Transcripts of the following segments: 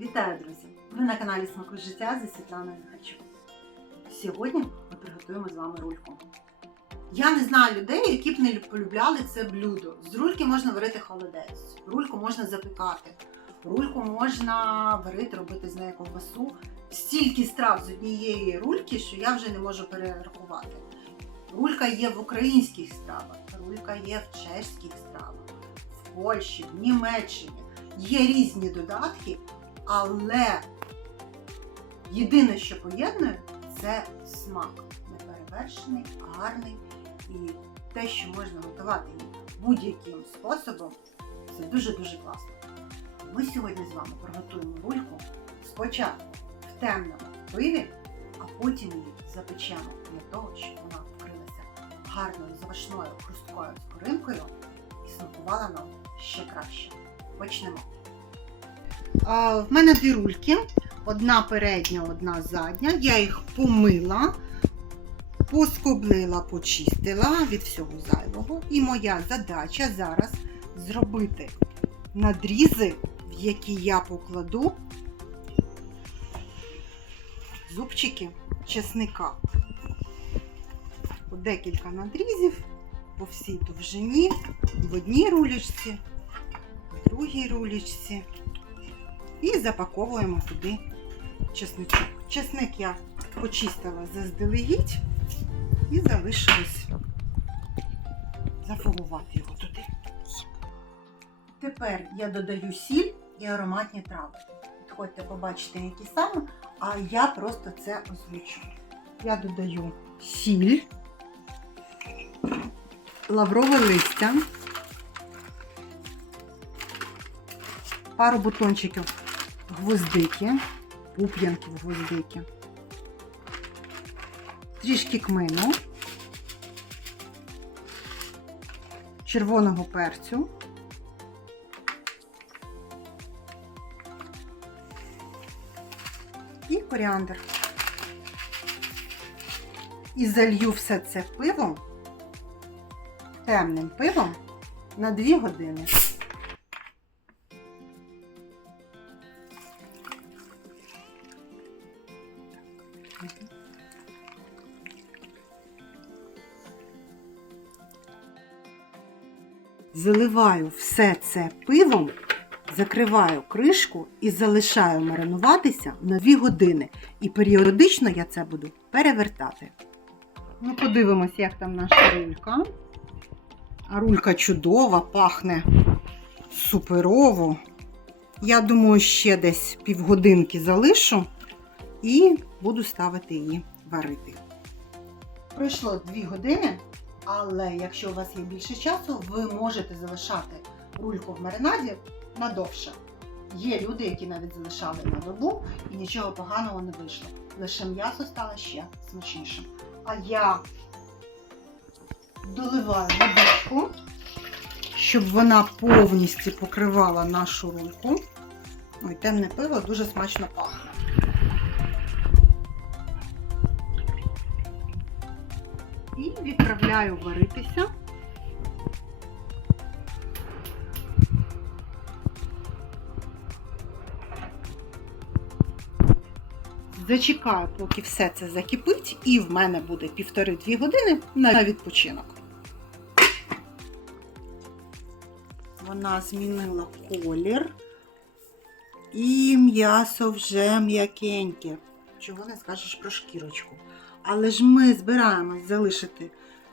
Вітаю, друзі! Ви на каналі Смаку життя зі Світланою Нехачук. Сьогодні ми приготуємо з вами рульку. Я не знаю людей, які б не полюбляли це блюдо. З рульки можна варити холодець, рульку можна запікати, рульку можна варити, робити з неї ковбасу. Стільки страв з однієї рульки, що я вже не можу перерахувати. Рулька є в українських стравах, рулька є в чеських стравах, в Польщі, в Німеччині. Є різні додатки, але єдине, що поєднує, це смак. Неперевершений, гарний і те, що можна готувати будь-яким способом, це дуже-дуже класно. Ми сьогодні з вами приготуємо рульку спочатку в темному пиві, а потім її запечемо для того, щоб вона вкрилася гарною завашною хрусткою скоринкою і смакувала нам ще краще. Почнемо. А, в мене дві рульки. Одна передня, одна задня. Я їх помила, поскоблила, почистила від всього зайвого. І моя задача зараз зробити надрізи, в які я покладу зубчики чесника. Декілька надрізів по всій довжині, в одній рулічці, в другій рулічці. І запаковуємо туди чесничок. Чесник я почистила заздалегідь і залишилось зафарувати його туди. Тепер я додаю сіль і ароматні трави. Підходьте побачите, які саме, а я просто це озвучу. Я додаю сіль, лаврове листя, пару бутончиків гвоздики, пуп'янки гвоздики, трішки кмину, червоного перцю, і коріандр. І залью все це пивом, темним пивом на 2 години. Заливаю все це пивом, закриваю кришку і залишаю маринуватися на 2 години. І періодично я це буду перевертати. Ну, подивимось, як там наша рулька. А рулька чудова, пахне суперово. Я думаю, ще десь півгодинки залишу і буду ставити її варити. Пройшло 2 години, але якщо у вас є більше часу, ви можете залишати рульку в маринаді надовше. Є люди, які навіть залишали на добу і нічого поганого не вийшло. Лише м'ясо стало ще смачнішим. А я доливаю водичку, щоб вона повністю покривала нашу рульку. Ой, темне пиво дуже смачно пахне. І відправляю варитися. Зачекаю, поки все це закипить, і в мене буде півтори-дві години на відпочинок. Вона змінила колір. І м'ясо вже м'якеньке. Чого не скажеш про шкірочку. Але ж ми збираємось залишити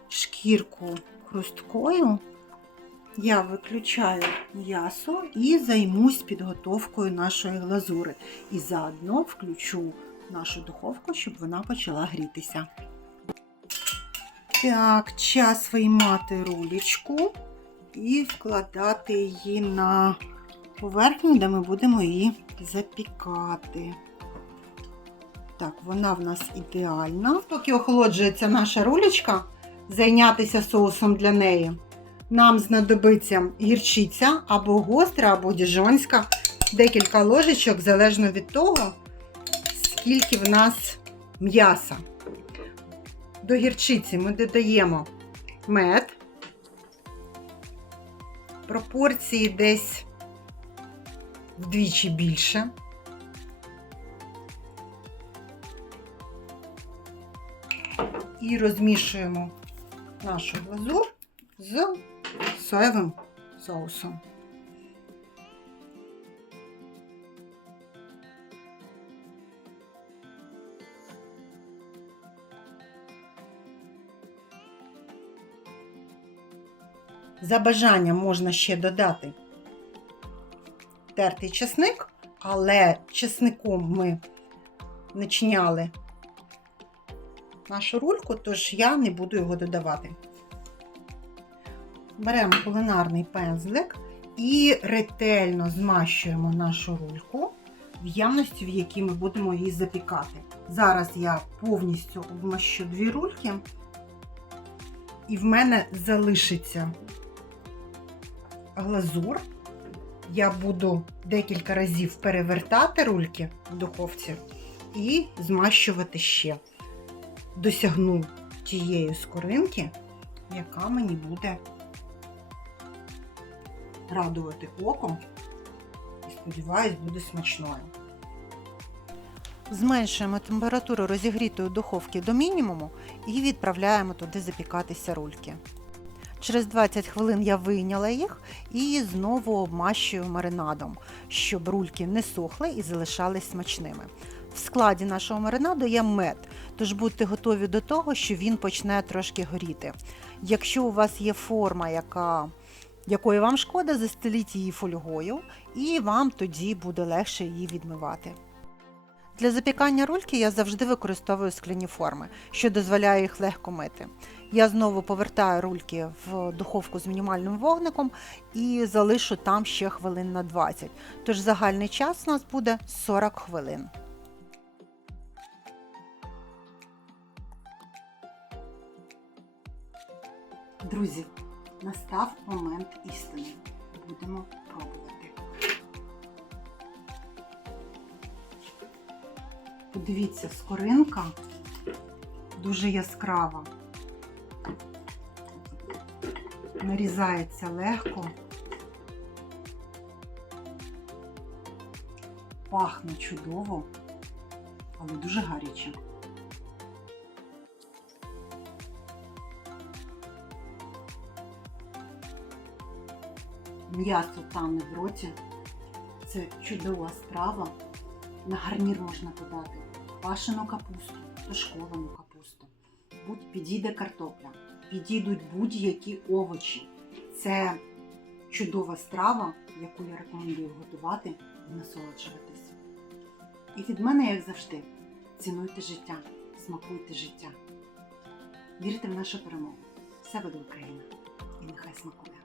шкірку хрусткою. Я виключаю м'ясо і займусь підготовкою нашої глазури. І заодно включу нашу духовку, щоб вона почала грітися. Так, час виймати рулечку і вкладати її на поверхню, де ми будемо її запікати. Так, вона в нас ідеальна. Поки охолоджується наша рулечка, зайнятися соусом для неї. Нам знадобиться гірчиця або гостра, або діжонська. Декілька ложечок, залежно від того, скільки в нас м'яса. До гірчиці ми додаємо мед. Пропорції десь вдвічі більше. І розмішуємо нашу глазур з соєвим соусом. За бажанням можна ще додати тертий чесник, але чесником ми начиняли нашу рульку, тож я не буду його додавати. Беремо кулінарний пензлик і ретельно змащуємо нашу рульку в явності, в якій ми будемо її запікати. Зараз я повністю обмащу дві рульки, і в мене залишиться глазур. Я буду декілька разів перевертати рульки в духовці і змащувати ще. Досягну тієї скоринки, яка мені буде радувати око і, сподіваюсь, буде смачною. Зменшуємо температуру розігрітої духовки до мінімуму і відправляємо туди запікатися рульки. Через 20 хвилин я вийняла їх і знову обмащую маринадом, щоб рульки не сохли і залишались смачними. В складі нашого маринаду є мед, тож будьте готові до того, що він почне трошки горіти. Якщо у вас є форма, яка, якої вам шкода, застеліть її фольгою, і вам тоді буде легше її відмивати. Для запікання рульки я завжди використовую скляні форми, що дозволяє їх легко мити. Я знову повертаю рульки в духовку з мінімальним вогником і залишу там ще хвилин на 20. Тож загальний час у нас буде 40 хвилин. Друзі, настав момент істини. Будемо пробувати. Подивіться, скоринка дуже яскрава. Нарізається легко. Пахне чудово, але дуже гаряче. М'ясо тане в роті. Це чудова страва. На гарнір можна подати квашену капусту, тушковану капусту. Будь підійде картопля, підійдуть будь-які овочі. Це чудова страва, яку я рекомендую готувати і насолоджуватися. І від мене, як завжди, цінуйте життя, смакуйте життя. Вірте в нашу перемогу. Все буде Україна! І нехай смакує!